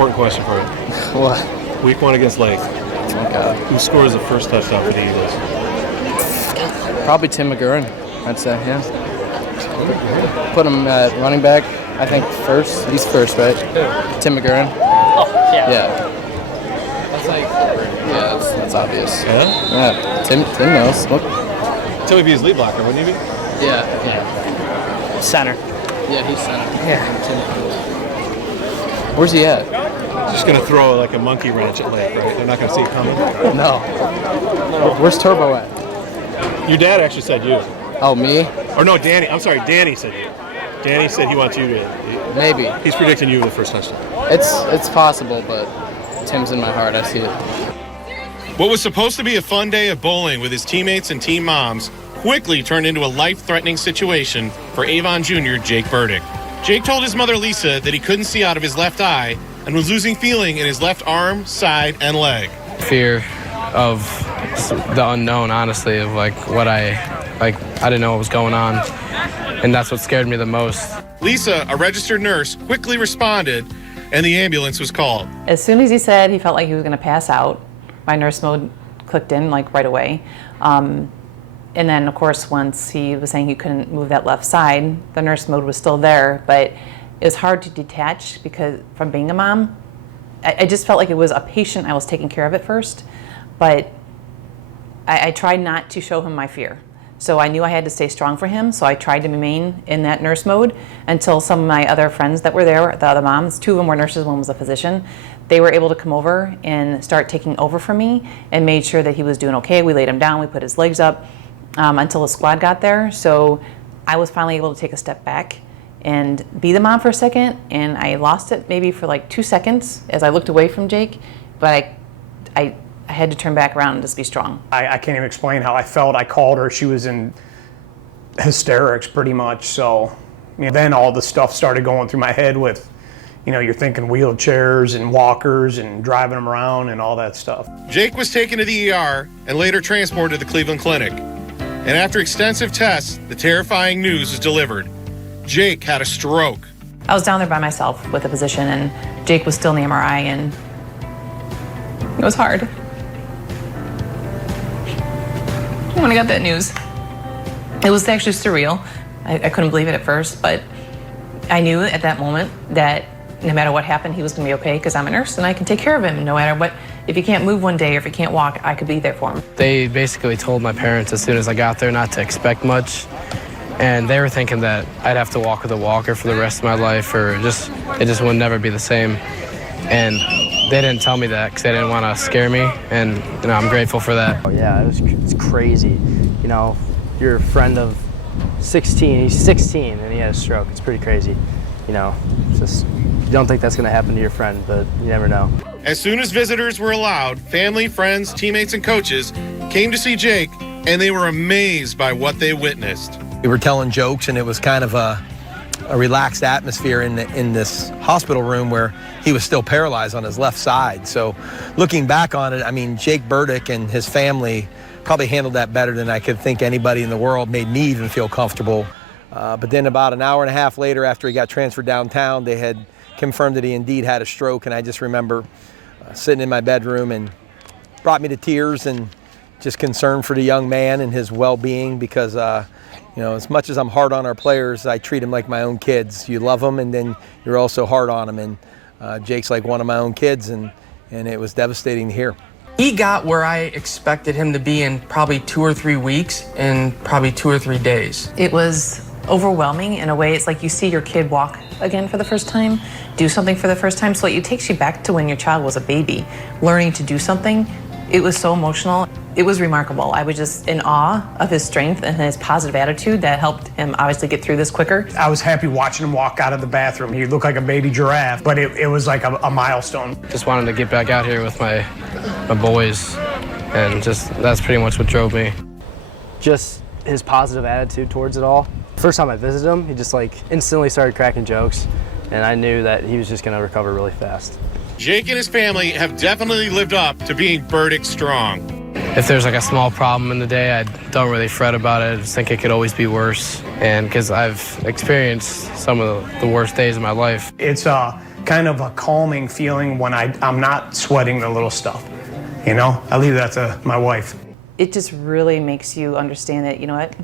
important question for you. What? Week 1 against Lake. Oh, God. Who scores the first touchdown for the Eagles? Probably Tim McGurran, I'd say, yeah. Put him at running back, I think, first. He's first, right? Tim McGurran. Oh, yeah. Yeah. That's obvious. Yeah? Yeah. Tim knows. Look. Tim would be his lead blocker, wouldn't he be? Yeah. Center. Yeah, he's center. Yeah. Where's he at? Just going to throw like a monkey wrench at Lake, right? They're not going to see it coming. No. Where's Turbo at? Your dad actually said you. Oh, me? Or no, Danny. I'm sorry, Danny said you. Danny said he wants you to. Maybe. He's predicting you with the first touchdown. It's possible, but Tim's in my heart. I see it. What was supposed to be a fun day of bowling with his teammates and team moms quickly turned into a life-threatening situation for Avon Jr. Jake Burdick. Jake told his mother Lisa that he couldn't see out of his left eye and was losing feeling in his left arm, side, and leg. Fear of the unknown, honestly, of I didn't know what was going on, and that's what scared me the most. Lisa, a registered nurse, quickly responded, and the ambulance was called. As soon as he said he felt like he was going to pass out, my nurse mode clicked in right away. And then, of course, once he was saying he couldn't move that left side, the nurse mode was still there, but it was hard to detach because from being a mom, I just felt like it was a patient I was taking care of at first, but I tried not to show him my fear. So I knew I had to stay strong for him, so I tried to remain in that nurse mode until some of my other friends that were there, the other moms, 2 of them were nurses, 1 was a physician, they were able to come over and start taking over for me and made sure that he was doing okay. We laid him down, we put his legs up until the squad got there. So I was finally able to take a step back and be the mom for a second, and I lost it maybe for 2 seconds as I looked away from Jake, but I had to turn back around and just be strong. I can't even explain how I felt. I called her. She was in hysterics pretty much. So then all the stuff started going through my head with, you're thinking wheelchairs and walkers and driving them around and all that stuff. Jake was taken to the ER and later transported to the Cleveland Clinic. And after extensive tests, the terrifying news was delivered. Jake had a stroke. I was down there by myself with a physician, and Jake was still in the MRI, and it was hard. When I got that news, it was actually surreal. I couldn't believe it at first, but I knew at that moment that no matter what happened, he was going to be okay because I'm a nurse and I can take care of him no matter what. If he can't move one day or if he can't walk, I could be there for him. They basically told my parents as soon as I got there not to expect much, and they were thinking that I'd have to walk with a walker for the rest of my life, or it just would never be the same. And they didn't tell me that because they didn't want to scare me, and I'm grateful for that. Oh yeah, it's crazy. You're a friend of 16. He's 16 and he had a stroke. It's pretty crazy. It's just, you don't think that's going to happen to your friend, but you never know. As soon as visitors were allowed, family, friends, teammates, and coaches came to see Jake, and they were amazed by what they witnessed. We were telling jokes, and it was kind of a relaxed atmosphere in this hospital room where he was still paralyzed on his left side. So looking back on it, Jake Burdick and his family probably handled that better than I could think anybody in the world, made me even feel comfortable. But then about an hour and a half later, after he got transferred downtown, they had confirmed that he indeed had a stroke, and I just remember sitting in my bedroom, and brought me to tears and just concern for the young man and his well-being, because as much as I'm hard on our players, I treat them like my own kids. You love them, and then you're also hard on them, and Jake's like one of my own kids, and it was devastating to hear. He got where I expected him to be in probably 2 or 3 weeks and probably 2 or 3 days. It was overwhelming in a way. It's like you see your kid walk again for the first time, do something for the first time. So it takes you back to when your child was a baby, learning to do something. It was so emotional. It was remarkable. I was just in awe of his strength and his positive attitude that helped him obviously get through this quicker. I was happy watching him walk out of the bathroom. He looked like a baby giraffe, but it was like a milestone. Just wanted to get back out here with my boys, and that's pretty much what drove me. Just his positive attitude towards it all. First time I visited him, he just instantly started cracking jokes, and I knew that he was just going to recover really fast. Jake and his family have definitely lived up to being Burdick strong. If there's a small problem in the day, I don't really fret about it. I just think it could always be worse, and because I've experienced some of the worst days of my life. It's kind of a calming feeling when I'm not sweating the little stuff. You know, I leave that to my wife. It just really makes you understand that, you know what,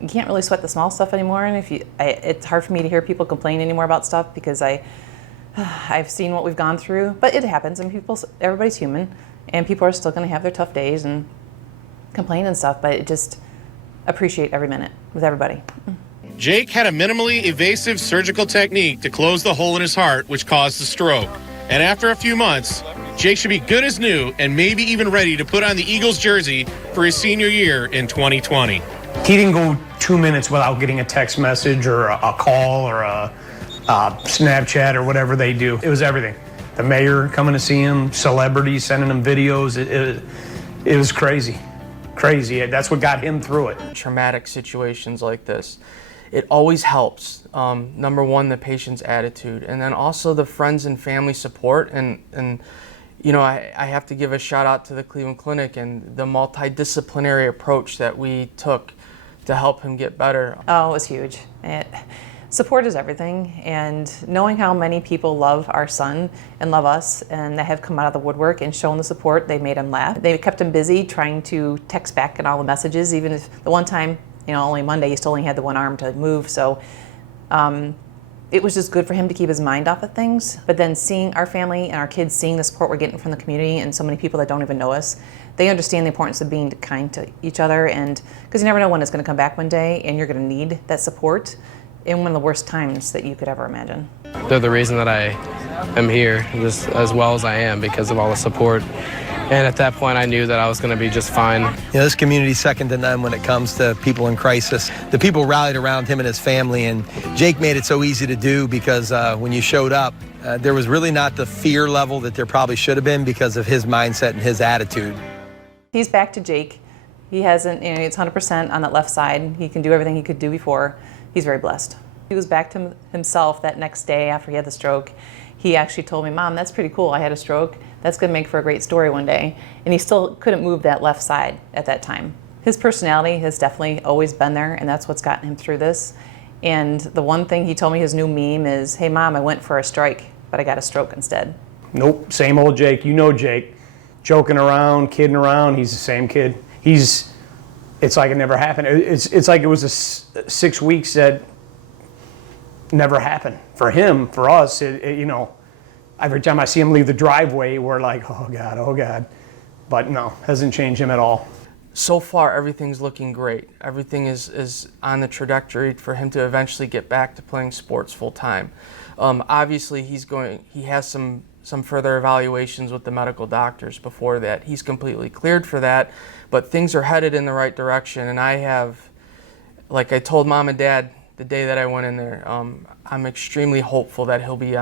you can't really sweat the small stuff anymore. And it's hard for me to hear people complain anymore about stuff because I've seen what we've gone through. But it happens, and everybody's human, and people are still going to have their tough days and complain and stuff. But just appreciate every minute with everybody. Jake had a minimally invasive surgical technique to close the hole in his heart, which caused the stroke. And after a few months, Jake should be good as new and maybe even ready to put on the Eagles jersey for his senior year in 2020. He didn't go 2 minutes without getting a text message or a call or a Snapchat or whatever they do. It was everything. The mayor coming to see him, celebrities sending him videos. It was crazy. Crazy. That's what got him through it. Traumatic situations like this, it always helps. Number one, the patient's attitude, and then also the friends and family support. And you know, I have to give a shout out to the Cleveland Clinic and the multidisciplinary approach that we took to help him get better. Oh, it was huge. Support is everything, and knowing how many people love our son and love us and that have come out of the woodwork and shown the support, they made him laugh. They kept him busy trying to text back and all the messages, even if the one time, you know, only Monday, he still only had the one arm to move. So it was just good for him to keep his mind off of things. But then seeing our family and our kids seeing the support we're getting from the community and so many people that don't even know us, they understand the importance of being kind to each other, and because you never know when it's going to come back one day and you're going to need that support in one of the worst times that you could ever imagine. They're the reason that I am here just as well as I am, because of all the support. And at that point, I knew that I was going to be just fine. You know, this community's second to none when it comes to people in crisis. The people rallied around him and his family, and Jake made it so easy to do because when you showed up, there was really not the fear level that there probably should have been because of his mindset and his attitude. He's back to Jake. He hasn't, you know, it's 100% on that left side. He can do everything he could do before. He's very blessed. He was back to himself that next day after he had the stroke. He actually told me, "Mom, that's pretty cool. I had a stroke. That's going to make for a great story one day." And he still couldn't move that left side at that time. His personality has definitely always been there, and that's what's gotten him through this. And the one thing he told me, his new meme is, "Hey, Mom, I went for a strike, but I got a stroke instead." Nope, same old Jake. You know Jake. Joking around, kidding around, he's the same kid. It's like it never happened. It's like it was 6 weeks that never happened. For him, for us, you know, every time I see him leave the driveway, we're like, oh God, oh God. But no, hasn't changed him at all. So far, everything's looking great. Everything is on the trajectory for him to eventually get back to playing sports full time. Obviously, he has some further evaluations with the medical doctors before that. He's completely cleared for that, but things are headed in the right direction. And I have, like I told Mom and Dad the day that I went in there, I'm extremely hopeful that he'll be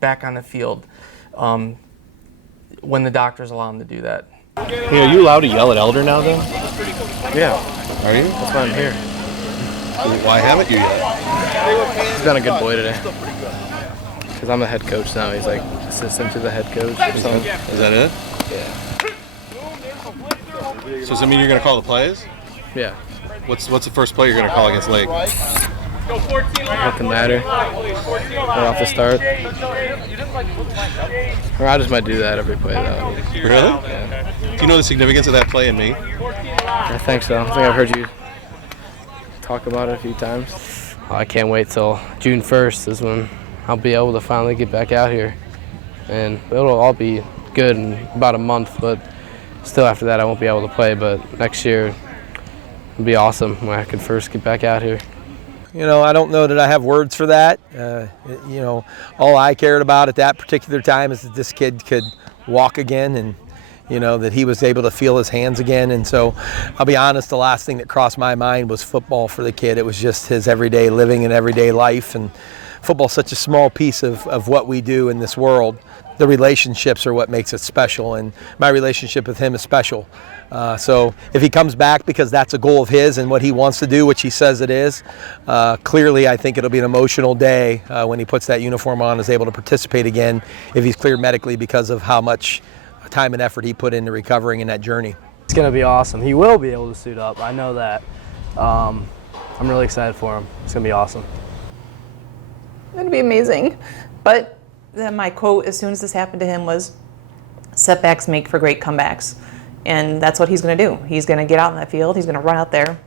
back on the field when the doctors allow him to do that. Hey, are you allowed to yell at Elder now, then? Yeah, Are you? that's why I'm here. Why haven't you yet? He's been a good boy today. Because I'm the head coach now. He's like assistant to the head coach or something. Is that it? Yeah. So does that mean you're going to call the plays? Yeah. What's the first play you're going to call against Lake? Nothing matter. Right off the start. Or I just might do that every play, though. Really? Yeah. Do you know the significance of that play in me? I think so. I think I've heard you talk about it a few times. I can't wait till June 1st is when I'll be able to finally get back out here. And it'll all be good in about a month, but still after that I won't be able to play. But next year it'll be awesome when I can first get back out here. You know, I don't know that I have words for that. You know, all I cared about at that particular time is that this kid could walk again and, you know, that he was able to feel his hands again. And so I'll be honest, the last thing that crossed my mind was football for the kid. It was just his everyday living and everyday life. And football's such a small piece of what we do in this world. The relationships are what makes it special, and my relationship with him is special. So if he comes back because that's a goal of his and what he wants to do, which he says it is, clearly I think it'll be an emotional day when he puts that uniform on and is able to participate again if he's cleared medically because of how much time and effort he put into recovering in that journey. It's going to be awesome. He will be able to suit up. I know that. I'm really excited for him. It's going to be awesome. It'd be amazing, but my quote as soon as this happened to him was, setbacks make for great comebacks. And that's what he's going to do. He's going to get out in that field. He's going to run out there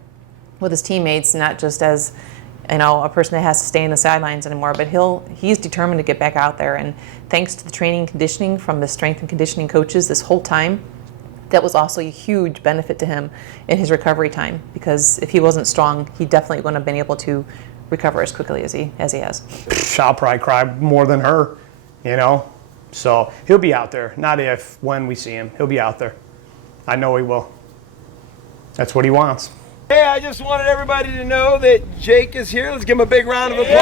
with his teammates, not just as a person that has to stay in the sidelines anymore, but he's determined to get back out there. And thanks to the training and conditioning from the strength and conditioning coaches this whole time, that was also a huge benefit to him in his recovery time, because if he wasn't strong, he definitely wouldn't have been able to recover as quickly as he has. I'll probably cry more than her, So he'll be out there. Not if, when we see him. He'll be out there. I know he will. That's what he wants. Hey, I just wanted everybody to know that Jake is here. Let's give him a big round of applause.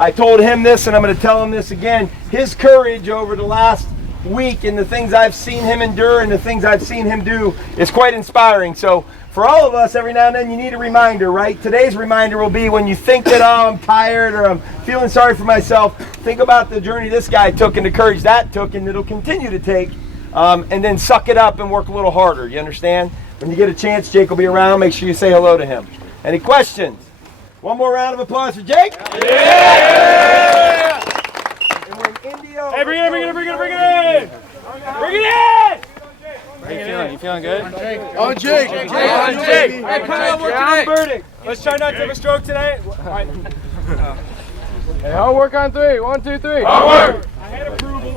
I told him this, and I'm going to tell him this again. His courage over the last week and the things I've seen him endure and the things I've seen him do is quite inspiring. So for all of us, every now and then you need a reminder, right? Today's reminder will be when you think that, oh, I'm tired or I'm feeling sorry for myself, think about the journey this guy took and the courage that took and it'll continue to take. And then suck it up and work a little harder. You understand? When you get a chance, Jake will be around. Make sure you say hello to him. Any questions? One more round of applause for Jake. Yeah! And when Indio... Hey, bring it in! Bring it in! Bring it in! Bring it in! How you feeling? You feeling good? On Jake! On Jake! Hey, come on, working on Burdick. Let's try not to have a stroke today. Hey, hard work on 3. 1, 2, 3. Hard work! I had approval.